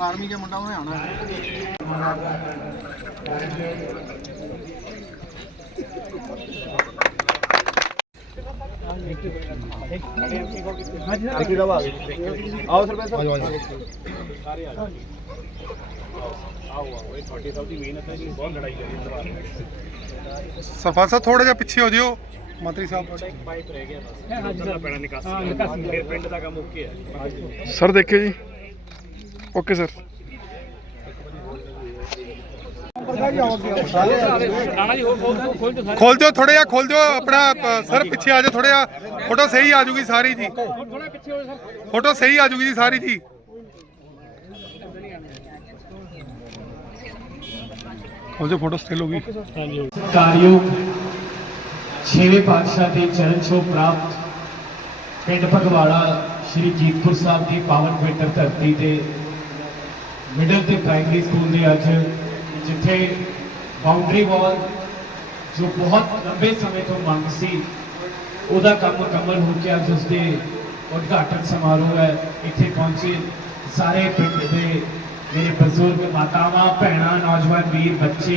Army ਦਾ ਮੁੰਡਾ ਉਹਨੇ ਆਣਾ ਦੇਖੀ ਦਾ ਭਾਗ ਆਓ ਸਰਪੰਚ ਸਾਹਿਬ। ਆਓ ਆਓ ਇਹ ਤੁਹਾਡੀ ਸਭ ਦੀ ਮਿਹਨਤ ਹੈ ਜੀ ਬਹੁਤ ਲੜਾਈ ਕਰੀ ਦਰਬਾਰ ਸਰਪੰਚ ਸਾਹਿਬ ਥੋੜਾ ਜਿਹਾ ਪਿੱਛੇ ਹੋ ਜਿਓ। ਮੰਤਰੀ ਸਾਹਿਬ ਇੱਕ ਪਾਈਪ ਰਹਿ ਗਿਆ ਬਸ। ਹਾਂਜੀ ਸਰ। ਪੈਣਾ ਨਿਕਾਸੀ ਹਾਂ ਨਿਕਾਸੀ ਫਿਰ ਪਿੰਡ ਦਾ ਕੰਮ ਓਕੇ ਹੈ। ਸਰ ਦੇਖਿਓ ਜੀ। Okay sir. ਰਾਣਾ ਜੀ ਹੋਰ ਖੋਲ ਦਿਓ ਸਾਰੇ ਖੋਲ ਦਿਓ ਥੋੜਾ ਜਿਹਾ ਖੋਲ ਦਿਓ ਆਪਣਾ ਸਰ ਪਿੱਛੇ ਆ ਜਾਓ ਥੋੜਾ ਜਿਹਾ। ਫੋਟੋ ਸਹੀ ਆ ਜੂਗੀ ਸਾਰੀ ਜੀ। ਥੋੜਾ ਪਿੱਛੇ ਹੋ ਸਰ ਫੋਟੋ ਸਹੀ ਆ ਜੂਗੀ ਜੀ ਸਾਰੀ ਜੀ। ਖੋਲ ਦਿਓ ਫੋਟੋ ਸਟਿਲ ਹੋ ਗਈ। ਹਾਂਜੀ ਕਾਰਯੋਗ ਛੇਵੇਂ ਪਾਤਸ਼ਾਹ ਦੇ ਚਰਨ ਛੋਹ ਪ੍ਰਾਪਤ ਪਿੰਡ ਭਗਵਾੜਾ ਸ਼੍ਰੀ ਜੀਤਪੁਰ ਸਾਹਿਬ ਦੀ ਪਾਵਨ ਪਵਿੱਤਰ ਧਰਤੀ ਤੇ ਮਿਡਲ ਤੇ ਪ੍ਰਾਇਮਰੀ ਸਕੂਲ ਦੇ ਅੱਜ ਜਿੱਥੇ ਬਾਉਂਡਰੀ ਵਾਲ ਜੋ ਬਹੁਤ ਲੰਬੇ ਸਮੇਂ ਤੋਂ ਮੰਗ ਸੀ, ਉਹਦਾ ਕੰਮ ਮੁਕੰਮਲ ਹੋ ਕੇ ਅੱਜ ਉਸ ਦੇ ਉਦਘਾਟਨ ਸਮਾਰੋਹ ਹੈ। ਇੱਥੇ ਪਹੁੰਚੇ ਸਾਰੇ ਪਿੰਡ ਦੇ ਮੇਰੇ ਬਜ਼ੁਰਗ, ਮਾਤਾਵਾਂ, ਭੈਣਾਂ, ਨੌਜਵਾਨ, ਵੀਰ, ਬੱਚੇ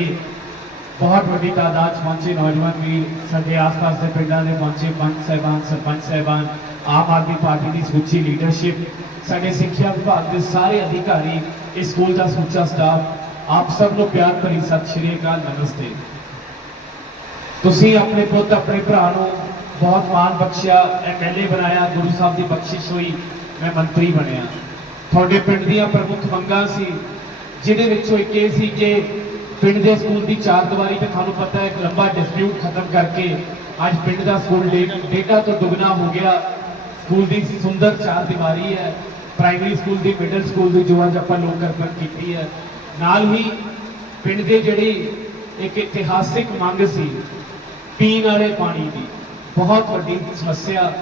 ਬਹੁਤ ਵੱਡੀ ਤਾਦਾਦ 'ਚ ਪਹੁੰਚੇ ਨੌਜਵਾਨ ਵੀਰ ਸਾਡੇ ਆਸ-ਪਾਸ ਦੇ ਪਿੰਡਾਂ ਦੇ ਪਹੁੰਚੇ ਪੰਚ ਸਾਹਿਬਾਨ, ਸਰਪੰਚ ਸਾਹਿਬਾਨ, ਆਮ ਆਦਮੀ ਪਾਰਟੀ ਦੀ ਸਮੁੱਚੀ ਲੀਡਰਸ਼ਿਪ ਸਾਡੇ ਸਿੱਖਿਆ ਵਿਭਾਗ ਦੇ ਸਾਰੇ ਅਧਿਕਾਰੀ ਇਸ ਸਕੂਲ ਦਾ ਸਮੁੱਚਾ ਸਟਾਫ ਆਪ ਸਭ ਨੂੰ ਪਿਆਰ ਭਰੀ ਸਤਿ ਸ਼੍ਰੀ ਅਕਾਲ, ਨਮਸਤੇ। ਤੁਸੀਂ ਆਪਣੇ ਪੁੱਤ, ਆਪਣੇ ਭਰਾ ਨੂੰ ਬਹੁਤ ਮਾਣ ਬਖਸ਼ਿਆ ਐਮਐਲਏ ਬਣਾਇਆ, ਗੁਰੂ ਸਾਹਿਬ ਦੀ ਬਖਸ਼ਿਸ਼ ਹੋਈ, ਮੈਂ ਮੰਤਰੀ ਬਣਿਆ। ਤੁਹਾਡੇ ਪਿੰਡ ਦੀਆਂ ਪ੍ਰਮੁੱਖ ਮੰਗਾਂ ਸੀ, ਜਿਹਦੇ ਵਿੱਚੋਂ ਇੱਕ ਇਹ ਸੀ ਕਿ ਪਿੰਡ ਦੇ ਸਕੂਲ ਦੀ ਚਾਰ ਦੀਵਾਰੀ ਤੇ ਤੁਹਾਨੂੰ ਪਤਾ ਹੈ ਇੱਕ ਲੰਬਾ ਡਿਸਪਿਊਟ ਖਤਮ ਕਰਕੇ ਅੱਜ ਪਿੰਡ ਦਾ ਸਕੂਲ ਡੇ- ਡੇਢਾ ਤੋਂ ਦੁੱਗਣਾ ਹੋ ਗਿਆ। ਸਕੂਲ ਦੀ ਸੁੰਦਰ ਚਾਰ ਦੀਵਾਰੀ ਹੈ। ਪ੍ਰਾਇਮਰੀ ਸਕੂਲ ਦੀ ਮਿਡਲ ਸਕੂਲ ਦੀ ਜੋ ਅੱਜ ਆਪਾਂ ਲੋਕ ਅਰਪਣ ਕੀਤੀ ਹੈ। ਨਾਲ ਹੀ ਪਿੰਡ ਦੇ ਜਿਹੜੀ ਇੱਕ ਇਤਿਹਾਸਿਕ ਮੰਗ ਸੀ, ਪੀਣ ਵਾਲੇ ਪਾਣੀ ਦੀ, ਬਹੁਤ ਵੱਡੀ ਸਮੱਸਿਆ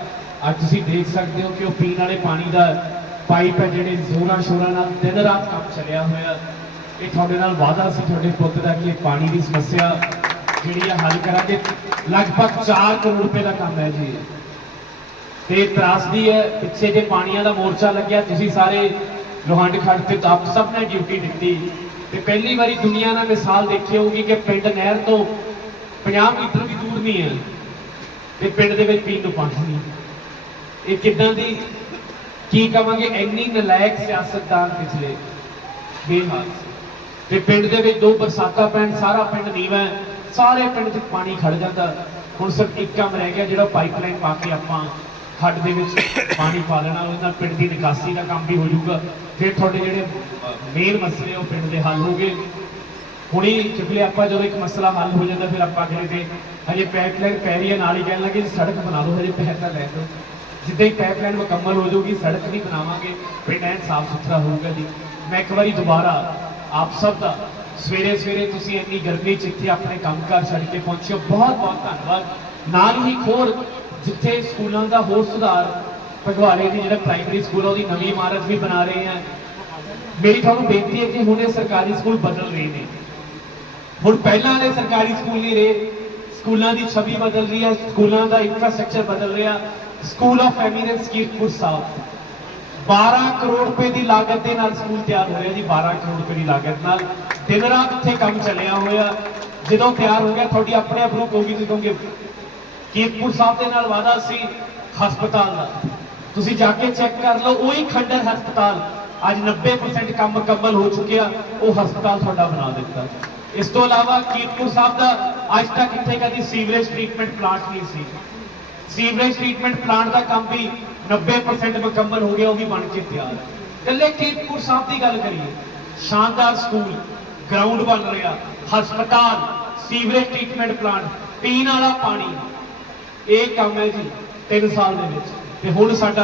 ਅੱਜ ਤੁਸੀਂ ਦੇਖ ਸਕਦੇ ਹੋ ਕਿ ਉਹ ਪੀਣ ਵਾਲੇ ਪਾਣੀ ਦਾ ਪਾਈਪ ਹੈ ਜਿਹੜੇ ਜ਼ੋਰਾਂ ਸ਼ੋਰਾਂ ਨਾਲ ਦਿਨ ਰਾਤ ਕੰਮ ਚੱਲਿਆ ਹੋਇਆ। ਇਹ ਤੁਹਾਡੇ ਨਾਲ ਵਾਅਦਾ ਸੀ ਤੁਹਾਡੇ ਪੁੱਤ ਦਾ ਕਿ ਇਹ ਪਾਣੀ ਦੀ ਸਮੱਸਿਆ ਜਿਹੜੀ ਆ ਹੱਲ ਕਰਾਂਗੇ। ਲਗਭਗ 4 ਕਰੋੜ ਰੁਪਏ ਦਾ ਕੰਮ ਹੈ ਜੀ ਇਹ। ਤੇ ਤਰਾਸਦੀ ਹੈ, ਪਿੱਛੇ ਜੇ ਪਾਣੀਆਂ ਦਾ ਮੋਰਚਾ ਲੱਗਿਆ, ਤੁਸੀਂ ਸਾਰੇ ਲੋਹੰਡ ਖੜ ਤੇ ਆਪ ਸਭ ਨੇ ਡਿਊਟੀ ਦਿੱਤੀ। ਤੇ ਪਹਿਲੀ ਵਾਰੀ ਦੁਨੀਆ ਨਾਲ ਮਿਸਾਲ ਦੇਖੀ ਹੋਊਗੀ ਕਿ ਪਿੰਡ ਨਹਿਰ ਤੋਂ 50 ਮੀਟਰ ਵੀ ਦੂਰ ਨਹੀਂ ਹੈ ਤੇ ਪਿੰਡ ਦੇ ਵਿੱਚ ਪੀਣ ਨੂੰ ਪਾਣੀ ਨਹੀਂ। ਇਹ ਕਿੱਦਾਂ ਦੀ, ਕੀ ਕਵਾਂਗੇ, ਇੰਨੀ ਨਲਾਇਕ ਸਿਆਸਤਦਾਨ ਪਿਛਲੇ। ਬੇਹਾਲ। ਤੇ ਪਿੰਡ ਦੇ ਵਿੱਚ ਦੋ ਬਰਸਾਤਾਂ ਪੈਣ, ਸਾਰਾ ਪਿੰਡ ਨੀਵਾਂ ਸਾਰੇ ਪਿੰਡ 'ਚ ਪਾਣੀ ਖੜ ਜਾਂਦਾ। ਹੁਣ ਸਿਰਫ ਇੱਕ ਕੰਮ ਰਹਿ ਗਿਆ, ਜਿਹੜਾ ਪਾਈਪਲਾਈਨ ਪਾ ਕੇ ਆਪਾਂ ਖੱਡ ਦੇ ਵਿੱਚ ਪਾਣੀ ਪਾ ਲੈਣਾ, ਉਹਦੇ ਨਾਲ ਪਿੰਡ ਦੀ ਨਿਕਾਸੀ ਦਾ ਕੰਮ ਵੀ ਹੋ ਜਾਊਗਾ। ਫਿਰ ਤੁਹਾਡੇ ਜਿਹੜੇ ਮੇਨ ਮਸਲੇ ਉਹ ਪਿੰਡ ਦੇ ਹੱਲ ਹੋਗੇ ਹੁਣੀ ਕਿਉਂਕਿ ਆਪਾਂ ਜਦੋਂ ਇੱਕ ਮਸਲਾ ਹੱਲ ਹੋ ਜਾਂਦਾ, ਫਿਰ ਆਪਾਂ ਕਹਿੰਦੇ ਤੇ ਹਜੇ ਪਾਈਪਲਾਈਨ ਪੈ ਰਹੀ ਹੈ, ਨਾਲ ਹੀ ਕਹਿਣ ਲੱਗੇ ਜੀ ਸੜਕ ਬਣਾ ਦਿਓ, ਹਜੇ ਪੈਸੇ ਤਾਂ ਲੈ ਦਿਓ। ਜਿੱਦਾਂ ਹੀ ਪਾਈਪਲਾਈਨ ਮੁਕੰਮਲ ਹੋ ਜਾਊਗੀ, ਸੜਕ ਵੀ ਬਣਾਵਾਂਗੇ, ਪਿੰਡ ਐਨ ਸਾਫ਼ ਸੁਥਰਾ ਹੋਊਗਾ ਜੀ। ਮੈਂ ਇੱਕ ਵਾਰੀ ਦੁਬਾਰਾ ਆਪ ਸਭ ਦਾ ਸਵੇਰੇ ਸਵੇਰੇ ਤੁਸੀਂ ਇੰਨੀ ਗਰਮੀ 'ਚ ਇੱਥੇ ਆਪਣੇ ਕੰਮਕਾਰ ਛੱਡ ਕੇ ਪਹੁੰਚੇ ਬਹੁਤ ਬਹੁਤ ਧੰਨਵਾਦ। ਨਾਲ ਹੀ ਹੋਰ ਜਿੱਥੇ ਸਕੂਲਾਂ ਦਾ ਹੋਰ ਸੁਧਾਰ ਭਗਵਾੜੇ ਦੀ ਜਿਹੜਾ ਪ੍ਰਾਇਮਰੀ ਸਕੂਲ ਆ, ਉਹਦੀ ਨਵੀਂ ਇਮਾਰਤ ਵੀ ਬਣਾ ਰਹੇ ਆ। ਮੇਰੀ ਤੁਹਾਨੂੰ ਬੇਨਤੀ ਹੈ ਕਿ ਹੁਣ ਇਹ ਸਰਕਾਰੀ ਸਕੂਲ ਬਦਲ ਰਹੇ ਨੇ। ਹੁਣ ਪਹਿਲਾਂ ਵਾਲੇ ਸਰਕਾਰੀ ਸਕੂਲ ਨਹੀਂ ਰਹੇ। ਸਕੂਲਾਂ ਦੀ ਛਵੀ ਬਦਲ ਰਹੀ ਹੈ। ਸਕੂਲਾਂ ਦਾ ਇਨਫਰਾਸਟ੍ਰਕਚਰ ਬਦਲ ਰਿਹਾ। School of eminence Kiratpur Sahib. 12 crore ਰੁਪਏ ਦੀ ਲਾਗਤ ਦੇ ਨਾਲ ਸਕੂਲ ਤਿਆਰ ਹੋ ਰਿਹਾ ਜੀ 12 ਕਰੋੜ ਰੁਪਏ ਦੀ ਲਾਗਤ ਨਾਲ। ਦਿਨ ਰਾਤ ਇੱਥੇ ਕੰਮ ਚੱਲਿਆ ਹੋਇਆ। ਜਦੋਂ ਤਿਆਰ ਹੋ ਗਿਆ, ਤੁਹਾਡੀ ਆਪਣੇ ਆਪ ਨੂੰ ਕਹੋਗੀ ਤੁਸੀਂ ਕਹੋਗੇ ਕੀਰਤਪੁਰ ਸਾਹਿਬ ਦੇ ਨਾਲ ਵਾਦਾ ਸੀ ਹਸਪਤਾਲ ਦਾ। ਤੁਸੀਂ ਜਾ ਕੇ ਚੈੱਕ ਕਰ ਲਓ, ਉਹੀ ਖੰਡਰ ਹਸਪਤਾਲ, ਅੱਜ 90% ਕੰਮ ਮੁਕੰਮਲ ਹੋ ਚੁੱਕਿਆ, ਉਹ ਹਸਪਤਾਲ ਤੁਹਾਡਾ ਬਣਾ ਦਿੱਤਾ। ਇਸ ਤੋਂ ਇਲਾਵਾ ਕੀਰਤਪੁਰ ਸਾਹਿਬ ਦਾ ਅੱਜ ਤੱਕ ਇੱਥੇ ਕਦੀ ਸੀਵਰੇਜ ਟ੍ਰੀਟਮੈਂਟ ਪਲਾਂਟ ਨਹੀਂ ਸੀ। ਸੀਵਰੇਜ ਟ੍ਰੀਟਮੈਂਟ ਪਲਾਂਟ ਦਾ ਕੰਮ ਵੀ 90% ਮੁਕੰਮਲ ਹੋ ਗਿਆ, ਉਹ ਵੀ ਬਣ ਕੇ ਤਿਆਰ ਹੈ। ਕੱਲੇ ਕੀਰਤਪੁਰ ਸਾਹਿਬ ਦੀ ਗੱਲ ਕਰੀਏ, ਸ਼ਾਨਦਾਰ ਸਕੂਲ ਗਰਾਊਂਡ ਬਣ ਰਿਹਾ, ਹਸਪਤਾਲ, ਸੀਵਰੇਜ ਟ੍ਰੀਟਮੈਂਟ ਪਲਾਂਟ ਪੀਣ ਵਾਲਾ ਪਾਣੀ। ਇਹ ਕੰਮ ਹੈ ਜੀ 3 ਸਾਲ ਦੇ ਵਿੱਚ। ਤੇ ਹੁਣ ਸਾਡਾ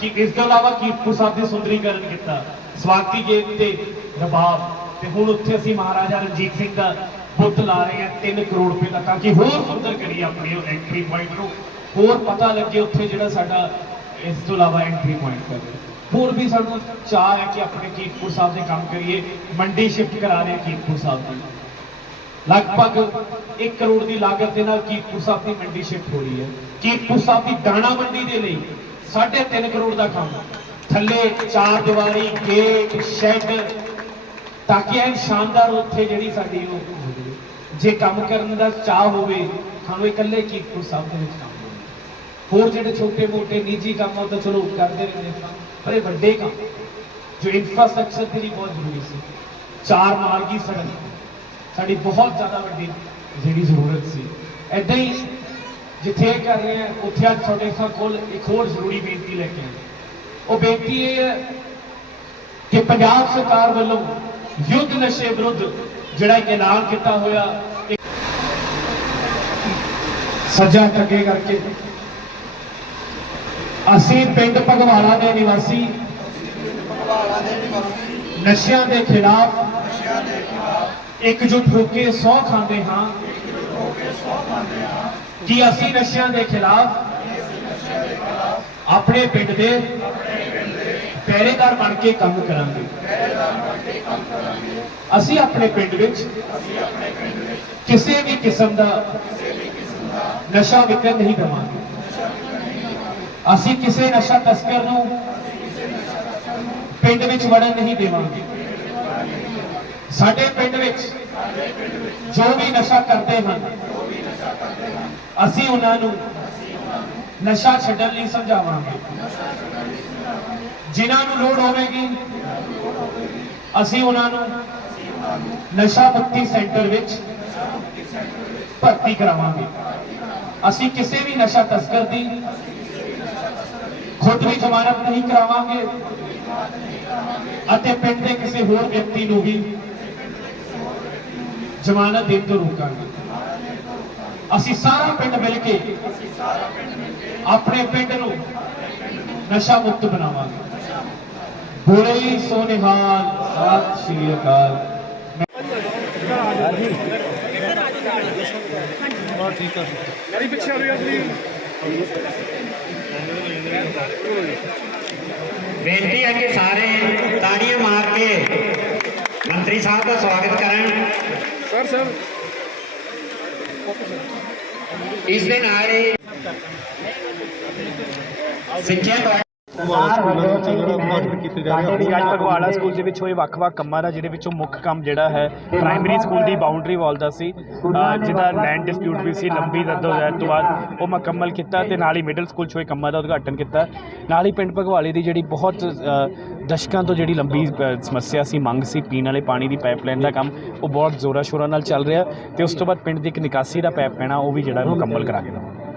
ਕਿ ਇਸ ਤੋਂ ਇਲਾਵਾ ਕੀਰਤਪੁਰ ਸਾਹਿਬ ਦੇ ਸੁੰਦਰੀਕਰਨ ਕੀਤਾ ਸਵਾਗਤੀ ਗੇਟ ਤੇ ਰਬਾਬ ਤੇ ਹੁਣ ਉੱਥੇ ਅਸੀਂ ਮਹਾਰਾਜਾ ਰਣਜੀਤ ਸਿੰਘ ਦਾ ਬੁੱਤ ਲਾ ਰਹੇ ਹਾਂ 3 ਕਰੋੜ ਰੁਪਏ ਦਾ, ਤਾਂ ਕਿ ਹੋਰ ਸੁੰਦਰ ਕਰੀਏ ਆਪਣੀ ਐਂਟਰੀ ਪੁਆਇੰਟ ਨੂੰ। ਹੋਰ ਪਤਾ ਲੱਗੇ ਉੱਥੇ ਜਿਹੜਾ ਸਾਡਾ ਇਸ ਤੋਂ ਇਲਾਵਾ ਐਂਟਰੀ ਪੁਆਇੰਟ ਕਰੇ ਹੋਰ ਵੀ ਸਾਨੂੰ ਚਾਹ ਹੈ ਕਿ ਆਪਣੇ ਕੀਰਤਪੁਰ ਸਾਹਿਬ ਦੇ ਕੰਮ ਕਰੀਏ। ਮੰਡੀ ਸ਼ਿਫਟ ਕਰਾ ਰਹੇ ਕੀਰਤਪੁਰ ਸਾਹਿਬ ਦੀ। ਲਗਭਗ 1 ਕਰੋੜ ਦੀ ਲਾਗਤ ਦੇ ਨਾਲ ਕੀਰਤਪੁਰ ਸਾਹਿਬ ਦੀ ਮੰਡੀ ਸ਼ਿਫਟ ਹੋ ਰਹੀ ਹੈ। ਕੀਰਤਪੁਰ ਸਾਹਿਬ ਦੀ ਦਾਣਾ ਮੰਡੀ ਦੇ ਲਈ 3.5 ਕਰੋੜ ਦਾ ਕੰਮ। ਥੱਲੇ ਚਾਰ ਦੀਵਾਰੀ ਗੇਟ ਸ਼ੈੱਡ ਤਾਂ ਕਿ ਇਹ ਸ਼ਾਨਦਾਰ ਉੱਥੇ ਜਿਹੜੀ ਸਾਡੀ ਉਹ ਹੋਵੇ। ਜੇ ਕੰਮ ਕਰਨ ਦਾ ਚਾਹ ਹੋਵੇ ਤੁਹਾਨੂੰ ਇਕੱਲੇ ਕੀਰਤਪੁਰ ਸਾਹਿਬ ਦੇ ਵਿੱਚ ਕੰਮ ਹੋਰ ਜਿਹੜੇ ਛੋਟੇ ਮੋਟੇ ਨਿੱਜੀ ਕੰਮ ਆ ਉਹ ਤਾਂ ਚਲੋ ਕਰਦੇ ਰਹਿੰਦੇ ਹਾਂ ਪਰ ਇਹ ਵੱਡੇ ਕੰਮ ਜੋ ਇਨਫਰਾਸਟ੍ਰਕਚਰ ਦੇ ਲਈ ਬਹੁਤ ਜ਼ਰੂਰੀ ਸੀ। ਚਾਰ ਮਾਰਗੀ ਸੜਕ ਸਾਡੀ ਬਹੁਤ ਜ਼ਿਆਦਾ ਵੱਡੀ ਜਿਹੜੀ ਜ਼ਰੂਰਤ ਸੀ। ਐਦਾਂ ਹੀ ਜਿੱਥੇ ਇਹ ਕਰ ਰਹੇ ਹਾਂ ਉੱਥੇ ਅੱਜ ਤੁਹਾਡੇ ਸਭ ਕੋਲ ਇੱਕ ਹੋਰ ਜ਼ਰੂਰੀ ਬੇਨਤੀ ਲੈ ਕੇ ਆਏ ਉਹ ਬੇਨਤੀ ਇਹ ਹੈ ਕਿ ਪੰਜਾਬ ਸਰਕਾਰ ਵੱਲੋਂ ਯੁੱਧ ਨਸ਼ੇ ਵਿਰੁੱਧ ਜਿਹੜਾ ਇੱਕ ਐਲਾਨ ਕੀਤਾ ਹੋਇਆ, ਇੱਕ ਸੱਜਾ ਟੱਗੇ ਕਰਕੇ ਅਸੀਂ ਪਿੰਡ ਭਗਵਾਲਾ ਦੇ ਨਿਵਾਸੀ। ਨਸ਼ਿਆਂ ਦੇ ਖਿਲਾਫ ਇਕਜੁੱਟ ਹੋ ਕੇ ਸੌ ਖਾਂਦੇ ਹਾਂ। ਕਿ ਅਸੀਂ ਨਸ਼ਿਆਂ ਦੇ ਖਿਲਾਫ ਆਪਣੇ ਪਿੰਡ ਦੇ ਪਹਿਰੇਦਾਰ ਬਣ ਕੇ ਕੰਮ ਕਰਾਂਗੇ? ਅਸੀਂ ਆਪਣੇ ਪਿੰਡ ਵਿੱਚ ਕਿਸੇ ਵੀ ਕਿਸਮ ਦਾ ਨਸ਼ਾ ਵਿਕਣ ਨਹੀਂ ਦੇਵਾਂਗੇ। ਅਸੀਂ ਕਿਸੇ ਨਸ਼ਾ ਤਸਕਰ ਨੂੰ ਪਿੰਡ ਵਿੱਚ ਵੜਨ ਨਹੀਂ ਦੇਵਾਂਗੇ। ਸਾਡੇ ਪਿੰਡ ਵਿੱਚ ਜੋ ਵੀ ਨਸ਼ਾ ਕਰਦੇ ਹਨ, ਅਸੀਂ ਉਹਨਾਂ ਨੂੰ ਨਸ਼ਾ ਛੱਡਣ ਲਈ ਸਮਝਾਵਾਂਗੇ। ਜਿਨ੍ਹਾਂ ਨੂੰ ਲੋੜ ਹੋਵੇਗੀ, ਅਸੀਂ ਉਹਨਾਂ ਨੂੰ ਨਸ਼ਾ ਮੁਕਤੀ ਸੈਂਟਰ ਵਿੱਚ ਭਰਤੀ ਕਰਾਵਾਂਗੇ। ਅਸੀਂ ਕਿਸੇ ਵੀ ਨਸ਼ਾ ਤਸਕਰ ਦੀ ਖੁਦ ਵੀ ਜ਼ਮਾਨਤ ਨਹੀਂ ਕਰਾਵਾਂਗੇ ਅਤੇ ਪਿੰਡ ਦੇ ਕਿਸੇ ਹੋਰ ਵਿਅਕਤੀ ਨੂੰ ਵੀ ਜ਼ਮਾਨਤ ਦੇਣ ਤੋਂ ਰੋਕਾਂਗੇ ਅਸੀਂ ਸਾਰਾ ਪਿੰਡ ਮਿਲ ਕੇ ਆਪਣੇ ਪਿੰਡ ਨੂੰ ਨਸ਼ਾ ਮੁਕਤ ਬਣਾਵਾਂਗੇ ਬੋਲੇ ਸੋ ਨਿਹਾਲ ਸਤਿ ਸ਼੍ਰੀ ਅਕਾਲ ਬੇਨਤੀ ਹੈ ਕਿ ਸਾਰੇ ਤਾੜੀਆਂ ਮਾਰ ਕੇ ਮੰਤਰੀ ਸਾਹਿਬ ਦਾ ਸਵਾਗਤ ਕਰਨ। Sir sir. ਇਸ ਦੇ ਨਾਲ ਹੀ ਸਿੱਖਿਆ ਅੱਜ ਫਗਵਾੜਾ ਸਕੂਲ ਦੇ ਵਿੱਚ ਹੋਏ ਵੱਖ-ਵੱਖ ਕੰਮਾਂ ਦਾ ਜਿਹਦੇ ਵਿੱਚੋਂ ਮੁੱਖ ਕੰਮ ਜਿਹੜਾ ਹੈ ਪ੍ਰਾਇਮਰੀ ਸਕੂਲ ਦੀ ਬਾਉਂਡਰੀ ਵਾਲ ਦਾ ਸੀ। ਜਿਹਦਾ ਲੈਂਡ ਡਿਸਪਿਊਟ ਵੀ ਸੀ ਲੰਬੀ ਜਦੋਜਹਿਦ ਤੋਂ ਬਾਅਦ ਉਹ ਮੁਕੰਮਲ ਕੀਤਾ ਤੇ ਨਾਲ ਹੀ ਮਿਡਲ ਸਕੂਲ 'ਚ ਹੋਏ ਕੰਮਾਂ ਦਾ ਉਦਘਾਟਨ ਕੀਤਾ। ਨਾਲ ਹੀ ਪਿੰਡ ਭਗਵਾੜੇ ਦੀ ਜਿਹੜੀ ਬਹੁਤ ਦਸ਼ਕਾਂ ਤੋਂ ਜਿਹੜੀ ਲੰਬੀ ਸਮੱਸਿਆ ਸੀ ਮੰਗ ਸੀ ਪੀਣ ਵਾਲੇ ਪਾਣੀ ਦੀ ਪਾਈਪਲਾਈਨ ਦਾ ਕੰਮ ਉਹ ਬਹੁਤ ਜ਼ੋਰਾਂ ਸ਼ੋਰਾਂ ਨਾਲ ਚੱਲ ਰਿਹਾ ਤੇ ਉਸ ਤੋਂ ਬਾਅਦ ਪਿੰਡ ਦੀ ਇੱਕ ਨਿਕਾਸੀ ਦਾ ਪੈਪ ਪੈਣਾ ਉਹ ਵੀ ਜਿਹੜਾ ਮੁਕੰਮਲ ਕਰਾ ਕੇ ਦੇਵਾਂਗੇ।